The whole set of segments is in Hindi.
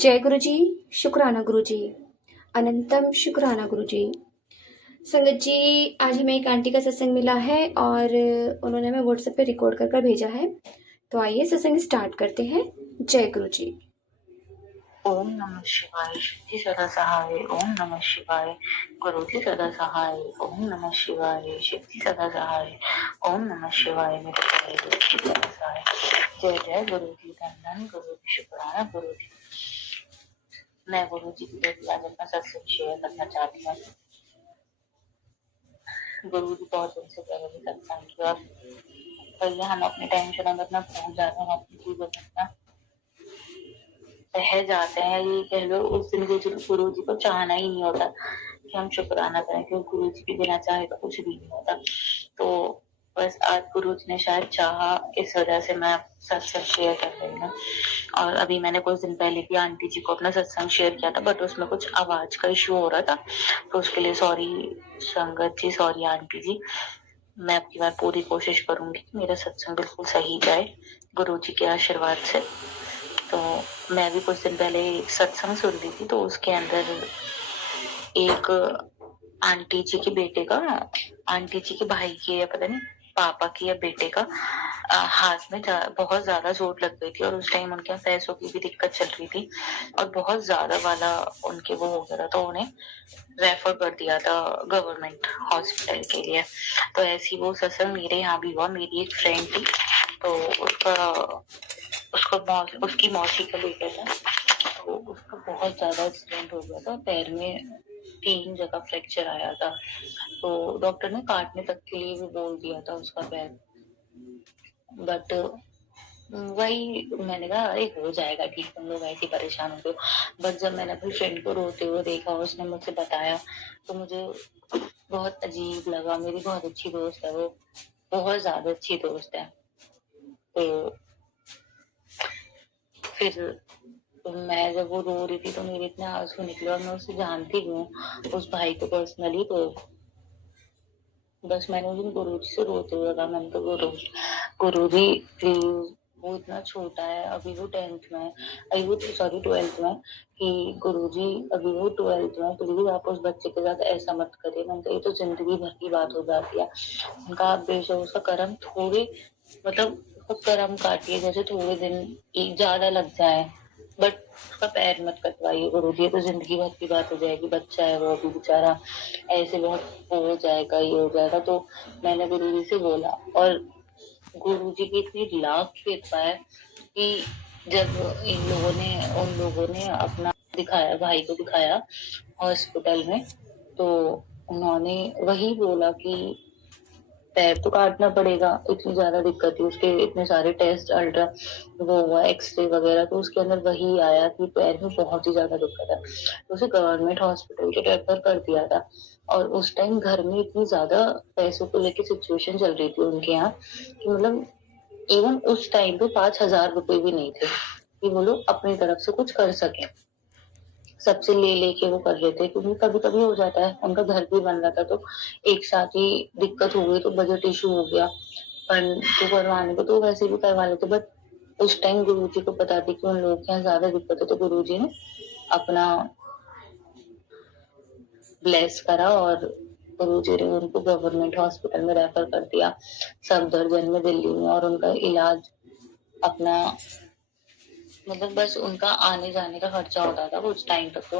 जय गुरु जी, शुक्राना गुरु जी, अनंतम शुक्राना गुरु जी। संगत जी, आज हमें एक आंटी का सत्संग मिला है और उन्होंने हमें व्हाट्सएप पे रिकॉर्ड कर कर भेजा है। तो आइए सत्संग स्टार्ट करते हैं। जय गुरु जी। ओम नमः शिवाय। शुद्धि सदा सहाय। ओम नमः शिवाय। गुरु जी सदा सहाय। ओम नमः शिवाय। शक्ति सदा सहाय। ओम नमः शिवाय। मेरे प्यारे गुरु जी सदा सहाय। जय जय गुरु जी। धन धन गुरु जी। शुक्राना गुरु जी। मैं गुरु जी की बेटी आज अपना सत्संग शेयर करना चाहती हूँ। गुरु जी बहुत दिन से पहले भी सत्संग किया। पहले हम अपनी टेंशन अगर ना भूल जाते हैं, अपनी चीजों में ना रह जाते हैं, ये कह लो उस दिन गुरु जी को चाहना ही नहीं होता कि हम शुक्राना करें, क्योंकि गुरु जी के बिना चाहे तो कुछ भी नहीं होता। तो बस आज गुरु जी ने शायद चाहा, इस वजह से मैं सत्संग शेयर कर रही हूँ। और अभी मैंने कुछ दिन पहले भी आंटी जी को अपना सत्संग शेयर किया था, बट उसमें कुछ आवाज का इश्यू हो रहा था, तो उसके लिए सॉरी संगत जी, सॉरी आंटी जी। मैं अब की बार पूरी कोशिश करूंगी कि मेरा सत्संग बिल्कुल सही जाए गुरु जी के आशीर्वाद से। तो मैं भी कुछ दिन पहले एक सत्संग सुन रही थी, तो उसके अंदर एक आंटी जी के बेटे का, आंटी जी के भाई के या पता नहीं पापा की या बेटे का हाथ में बहुत ज्यादा चोट लग गई थी, और उस टाइम उनके पैसों की भी दिक्कत चल रही थी और बहुत ज्यादा वाला उनके वो हो गया था, तो उन्हें रेफर कर दिया था गवर्नमेंट हॉस्पिटल के लिए। तो ऐसी वो सत्संग मेरे यहाँ भी हुआ। मेरी एक फ्रेंड थी, तो उसकी मौसी का बेटा था, तो उसका बहुत ज्यादा एक्सीडेंट हो गया था, पैर में 3 जगह फ्रैक्चर आया था। तो डॉक्टर ने काटने तक के लिए भी बोल दिया था उसका पैर, बट वही मैंने कहा अरे हो जाएगा ठीक, तुम लोग ऐसे परेशान होते हो। बट जब मैंने अपनी फ्रेंड को रोते हुए देखा, उसने मुझसे बताया, तो मुझे बहुत अजीब लगा। मेरी बहुत अच्छी दोस्त है वो, बहुत ज्यादा अच्छी दोस्त है। तो फिर मैं जब वो रो रही थी तो मेरे इतने आंसू निकले, और मैं उसे जानती हूँ उस भाई को पर्सनली। तो बस मैंने उस दिन गुरु जी से रोते हुए कहा, मैंने तो गुरु जी प्लीज, वो इतना छोटा है, अभी वो 10th में है, अभी वो सॉरी 12th में, कि गुरु जी अभी वो 12th में, प्लीज आप उस बच्चे के साथ ऐसा मत करिए। मैंने कहा ये तो जिंदगी भर की बात हो जाती है। उनका आप बेशक उसका कर्म थोड़े, मतलब उसका कर्म काटिए, जैसे थोड़े दिन ज्यादा लग जाए, बट उसका पैर मत कटवाइए गुरु जी, तो जिंदगी भर की बात हो जाएगी। बच्चा है वो अभी बेचारा, ऐसे बहुत हो जाएगा, ये हो जाएगा। तो मैंने गुरु जी से बोला, और गुरु जी की इतनी लाख कृपा है कि जब उन लोगों ने अपना दिखाया, भाई को दिखाया हॉस्पिटल में, तो उन्होंने वही बोला कि पैर तो काटना पड़ेगा, इतनी ज्यादा दिक्कत थी उसके, इतने सारे टेस्ट, अल्ट्रा वो हुआ, एक्सरे वगैरह, तो उसके अंदर वही आया कि पैर में बहुत ही ज्यादा दिक्कत है। तो उसे गवर्नमेंट हॉस्पिटल के रेफर कर दिया था। और उस टाइम घर में इतनी ज्यादा पैसों को लेके सिचुएशन चल रही थी उनके यहाँ, कि मतलब इवन उस टाइम पे 5,000 रुपए भी नहीं थे कि वो लोग अपनी तरफ से कुछ कर सके। सबसे ले लेके वो कर लेते, क्योंकि कभी कभी हो जाता है, उनका घर भी बन रहा था, तो एक साथ ही दिक्कत हो गई, तो बजट इशू हो गया, पर तो करवाने को तो वैसे भी करवा लेते। बट उस टाइम गुरु जी को पता थी कि उन लोगों के यहाँ ज्यादा दिक्कत है, तो गुरु जी ने अपना ब्लेस करा, और गुरु जी ने उनको गवर्नमेंट हॉस्पिटल में रेफर कर दिया, सफदरजंग में दिल्ली में। और उनका इलाज अपना, मतलब बस उनका आने जाने का खर्चा होता था कुछ टाइम तक। तो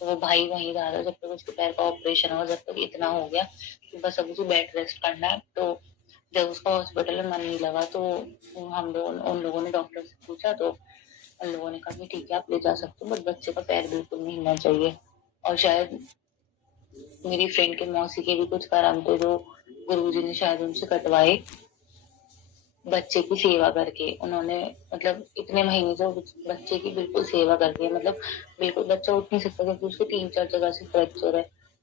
वो भाई वहीं रहा था जब तक उसके पैर का ऑपरेशन हुआ, जब तक इतना हो गया कि बस अब उसे बेड रेस्ट करना है। तो जब उसका हॉस्पिटल में मन नहीं लगा, तो हम लोग उन लोगों ने डॉक्टर से पूछा, तो उन लोगों ने कहा कि ठीक है आप ले जा सकते हो, बट बच्चे का पैर बिल्कुल नहीं हिलना चाहिए। और शायद मेरी फ्रेंड के मौसी के भी कुछ कर्म थे, जो गुरुजी ने शायद उनसे कटवाए, बच्चे की सेवा करके। उन्होंने मतलब इतने महीने से बच्चे की बिल्कुल सेवा करके, मतलब बिल्कुल बच्चा उठ नहीं सकता क्योंकि उसको 3-4 जगह से फ्रैक्चर है,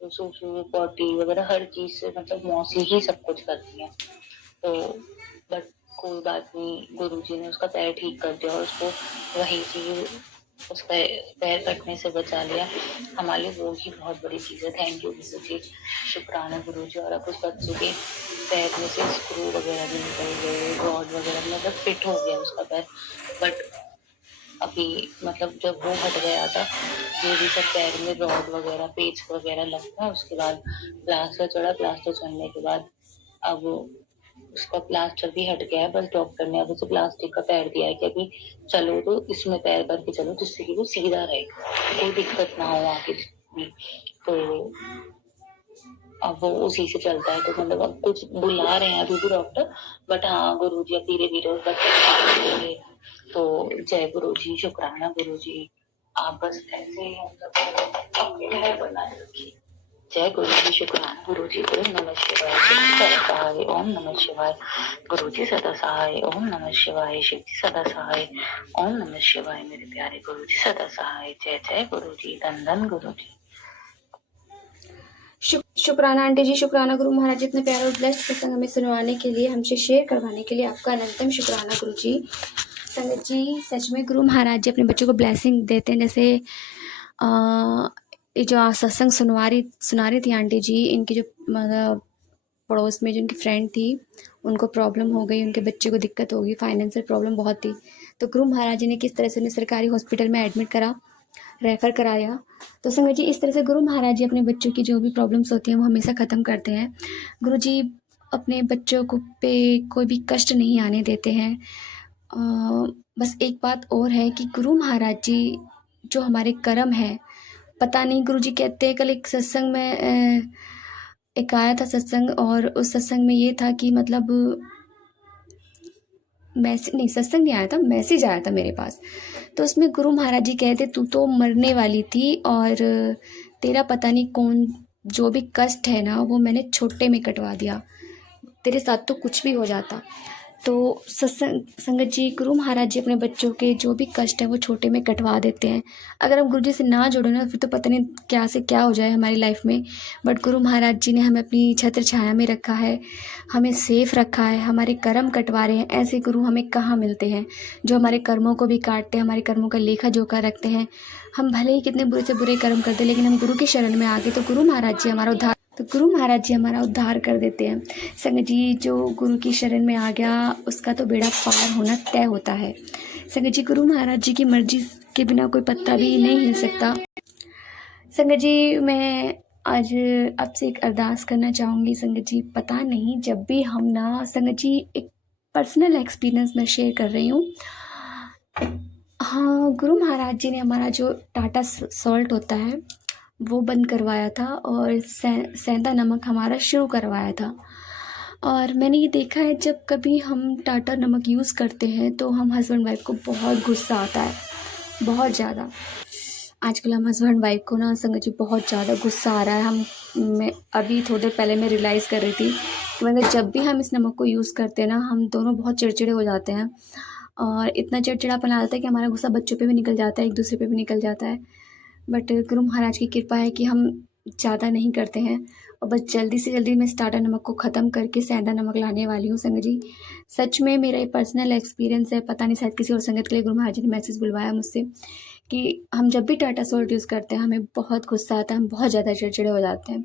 तो सुसु पॉटी वगैरह हर चीज से मतलब मौसी ही सब कुछ करती है। तो बट कोई बात नहीं, गुरुजी ने उसका पैर ठीक कर दिया और उसको वहीं से उसका पैर कटने से बचा लिया। हमारे लिए वो ही बहुत बड़ी चीज है। थैंक यू गुरु जी, शुक्राना गुरु जी। और अब उस बच्चे के पैर में से स्क्रू वगैरह भी निकल गए, रॉड वगैरह, मतलब फिट हो गया उसका पैर। बट अभी मतलब जब वो हट गया था, जो भी सब पैर में रॉड वगैरह पेच वगैरह लगता है, उसके बाद प्लास्टर चढ़ा। प्लास्टर चढ़ने के बाद अब उसका प्लास्टर भी हट गया है। बस डॉक्टर ने अब उसे प्लास्टिक का पैर दिया है कि अभी चलो तो इसमें पैर करके चलो, जिससे कि वो सीधा रहे, कोई दिक्कत ना हो आगे भी। तो अब वो उसी से चलता है। तो मतलब अब कुछ बुला रहे हैं अभी भी डॉक्टर, बट हाँ गुरु जी अब धीरे धीरे उस बच्चे को ठीक करेंगे। तो जय गुरु जी, शुक्राना गुरु जी, आप बस ऐसे ही मतलब अपने घर बनाए रखिए। जय गुरु जी, शुक्राना गुरु जी, ओम नमः शिवाय, सदा सहाय, ओम नमः शिवाय, गुरु जी सदा सहाय, ओम नमः शिवाय, शिव जी सदा सहाय, ओम नमः शिवाय, मेरे प्यारे गुरु जी सदा सहाय। जय जय गुरु जी, धन धन गुरु जी। शुक्राना आंटी जी, शुक्राना गुरु महाराज जी, इतने प्यारा और ब्लेस्ड सत्संग हमें सुनवाने के लिए, हमसे शेयर करवाने के लिए आपका अनंतम शुक्राना गुरु जी। संगत जी, सच में गुरु महाराज जी अपने बच्चों को ब्लेसिंग देते हैं। जैसे ये जो सत्संग सुना रही थी आंटी जी, इनकी जो मतलब पड़ोस में जो उनकी फ्रेंड थी, उनको प्रॉब्लम हो गई, उनके बच्चे को दिक्कत होगी, फाइनेंशियल प्रॉब्लम बहुत थी। तो गुरु महाराज जी ने किस तरह से उन्हें सरकारी हॉस्पिटल में एडमिट करा, रेफ़र कराया। तो संगत जी, इस तरह से गुरु महाराज जी अपने बच्चों की जो भी प्रॉब्लम्स होती हैं वो हमेशा ख़त्म करते हैं। गुरु जी अपने बच्चों को पे कोई भी कष्ट नहीं आने देते हैं। बस एक बात और है कि गुरु महाराज जी जो हमारे कर्म है, पता नहीं, गुरु जी कहते हैं, कल एक सत्संग में एक आया था सत्संग, और उस सत्संग में ये था कि मतलब सत्संग नहीं आया था, मैसेज आया था मेरे पास। तो उसमें गुरु महाराज जी कहते, तू तो मरने वाली थी और तेरा पता नहीं कौन जो भी कष्ट है ना, वो मैंने छोटे में कटवा दिया, तेरे साथ तो कुछ भी हो जाता। तो संगत जी, गुरु महाराज जी अपने बच्चों के जो भी कष्ट है वो छोटे में कटवा देते हैं। अगर हम गुरु जी से ना जुड़ो ना, फिर तो पता नहीं क्या से क्या हो जाए हमारी लाइफ में। बट गुरु महाराज जी ने हमें अपनी छत्र छाया में रखा है, हमें सेफ रखा है, हमारे कर्म कटवा रहे हैं। ऐसे गुरु हमें कहाँ मिलते हैं जो हमारे कर्मों को भी काटते हैं, हमारे कर्मों का लेखा जोखा रखते हैं। हम भले ही कितने बुरे से बुरे कर्म करते हैं, लेकिन हम गुरु की शरण में आ गए तो गुरु महाराज जी हमारा उद्धार कर देते हैं। संगत जी, जो गुरु की शरण में आ गया उसका तो बेड़ा पार होना तय होता है। संगत जी, गुरु महाराज जी की मर्जी के बिना कोई पत्ता भी नहीं हिल सकता। संगत जी, मैं आज आपसे एक अरदास करना चाहूँगी। संगत जी, पता नहीं, जब भी हम ना, संगत जी एक पर्सनल एक्सपीरियंस मैं शेयर कर रही हूँ। हाँ, गुरु महाराज जी ने हमारा जो टाटा सॉल्ट होता है वो बंद करवाया था, और सेंधा नमक हमारा शुरू करवाया था। और मैंने ये देखा है, जब कभी हम टाटा नमक यूज़ करते हैं तो हम हस्बैंड वाइफ को बहुत गुस्सा आता है, बहुत ज़्यादा। आजकल हम हस्बैंड वाइफ को ना संगत जी बहुत ज़्यादा गुस्सा आ रहा है। मैं अभी थोड़ी देर पहले मैं रियलाइज़ कर रही थी कि मतलब जब भी हम इस नमक को यूज़ करते हैं ना, हम दोनों बहुत चिड़चिड़े हो जाते हैं, और इतना चिड़चिड़ापन आ जाता है कि हमारा गुस्सा बच्चों पे भी निकल जाता है, एक दूसरे पे भी निकल जाता है। बट गुरु महाराज की कृपा है कि हम ज़्यादा नहीं करते हैं, और बस जल्दी से जल्दी मैं इस टाटा नमक को ख़त्म करके सेंधा नमक लाने वाली हूँ। संगत जी, सच में मेरा ये पर्सनल एक्सपीरियंस है। पता नहीं, शायद किसी और संगत के लिए गुरु महाराज जी ने मैसेज बुलवाया मुझसे कि हम जब भी टाटा सॉल्ट यूज़ करते हैं हमें बहुत गुस्सा आता है, हम बहुत ज़्यादा चिड़चिड़े हो जाते हैं।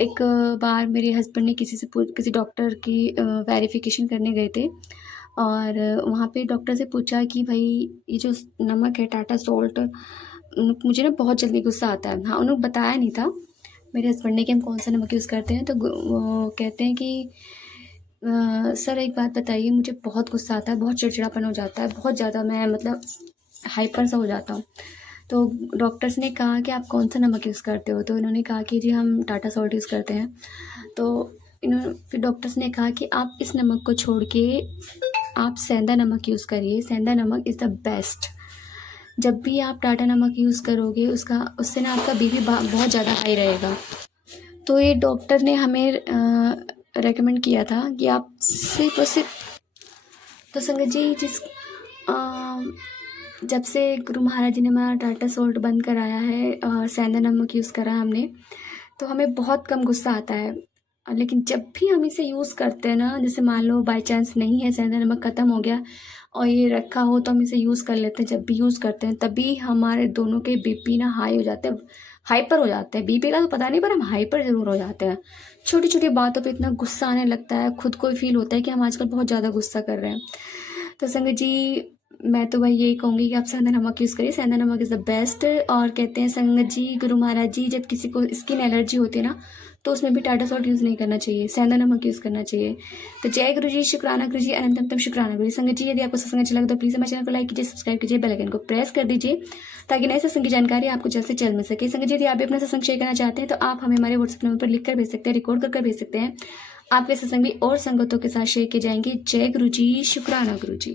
एक बार मेरे हस्बैंड ने किसी डॉक्टर की वेरिफिकेशन करने गए थे, और वहाँ पे डॉक्टर से पूछा कि भाई ये जो नमक है टाटा सॉल्ट, मुझे ना बहुत जल्दी गुस्सा आता है। हाँ, उन्होंने बताया नहीं था मेरे हस्बैंड ने कि हम कौन सा नमक यूज़ करते हैं। तो वो कहते हैं कि सर एक बात बताइए, मुझे बहुत गुस्सा आता है, बहुत चिड़चिड़ापन हो जाता है, बहुत ज़्यादा, मैं मतलब हाइपर सा हो जाता हूँ। तो डॉक्टर्स ने कहा कि आप कौन सा नमक यूज़ करते हो? तो इन्होंने कहा कि जी हम टाटा सॉल्ट यूज़ करते हैं। तो फिर डॉक्टर्स ने कहा कि आप इस नमक को छोड़ के आप सेंधा नमक यूज़ करिए, सेंधा नमक इज़ द बेस्ट। जब भी आप टाटा नमक यूज़ करोगे उससे ना आपका बीपी बहुत ज़्यादा हाई रहेगा। तो ये डॉक्टर ने हमें रेकमेंड किया था कि आप सिर्फ और सिर्फ, तो संगत जी जब से गुरु महाराज जी ने हमारा टाटा सॉल्ट बंद कराया है, सेंधा नमक यूज़ करा हमने, तो हमें बहुत कम गुस्सा आता है। लेकिन जब भी हम इसे यूज़ करते हैं ना, जैसे मान लो बाई चांस नहीं है, सेंधा नमक ख़त्म हो गया और ये रखा हो, तो हम इसे यूज़ कर लेते हैं। जब भी यूज़ करते हैं तभी हमारे दोनों के बीपी ना हाई हो जाते हैं, हाइपर हो जाते हैं। बीपी का तो पता नहीं, पर हम हाइपर ज़रूर हो जाते हैं। छोटी छोटी बातों पे इतना गुस्सा आने लगता है, खुद को ही फील होता है कि हम आजकल बहुत ज़्यादा गुस्सा कर रहे हैं। तो संगत जी, मैं तो भाई यही कहूँगी कि आप सेंधा नमक यूज़ करिए। सेंधा नमक इज़ द बेस्ट। और कहते हैं संगत जी, गुरु महाराज जी, जब किसी को स्किन एलर्जी होती है ना, तो उसमें भी टाटा सॉल्ट यूज़ नहीं करना चाहिए, सेंधा नमक यूज़ करना चाहिए। तो जय गुरु जी, शुक्राना गुरु जी, अनंतम शुक्राना गुरु जी। संगत जी, यदि आपको सत्संग अच्छा लगे तो प्लीज़ हमारे चैनल को लाइक कीजिए, सब्सक्राइब कीजिए, बेल आइकन को प्रेस कर दीजिए, ताकि नए सत्संग की जानकारी आपको जल्द से जल्द मिल सके। संगत जी, यदि आप भी अपना सत्संग शेयर करना चाहते हैं तो आप हमें हमारे व्हाट्सएप नंबर पर लिख कर भेज सकते हैं, रिकॉर्ड कर भेज सकते हैं। आपके सत्संग भी और संगतों के साथ शेयर किए जाएंगे। जय गुरु जी, शुक्राना गुरु जी।